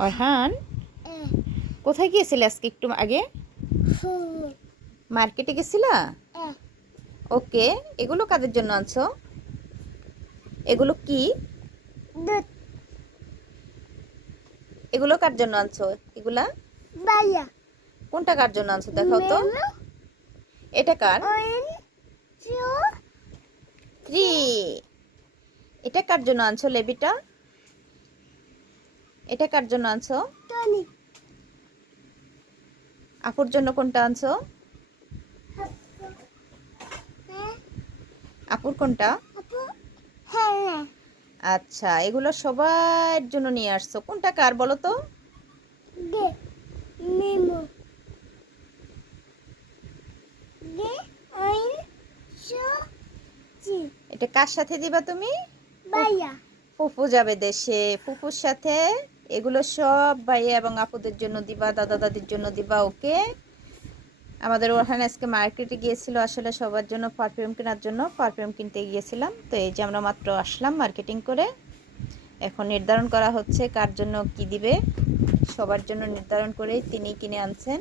অয়হান, কোথায় গিয়েছিলে আজকে একটু আগে? মার্কেটে গেছিলা? ওকে, এগুলো কাদের জন্য আনছো? এগুলো কি? এগুলো কার জন্য আনছো? এগুলা কোনটা কার জন্য আনছো দেখাও তো। এটা কার? 3। এটা কার জন্য আনছো লেবিটা? এটা কার জন্য আনছো? আপুর জন্য কোনটা আনছো? আপুর কোনটা? আচ্ছা, এগুলো সবার জন্য নিয়ে আসছো। কোনটা কার বলো তো? এটা কার সাথে দিবা তুমি? ফুফু যাবে দেশে, ফুফুর সাথে এগুলো সব ভাইয়া এবং আপুদের জন্য দিবা, দাদা দাদির জন্য দিবা। ওকে, আমাদের ওখানে আজকে মার্কেটে গিয়েছিল আসলে সবার জন্য পারফিউম কেনার জন্য, পারফিউম কিনতে গিয়েছিলাম। তো এই যে আমরা মাত্র আসলাম মার্কেটিং করে, এখন নির্ধারণ করা হচ্ছে কার জন্য কি দিবে। সবার জন্য নির্ধারণ করে তিনি কিনে আনছেন।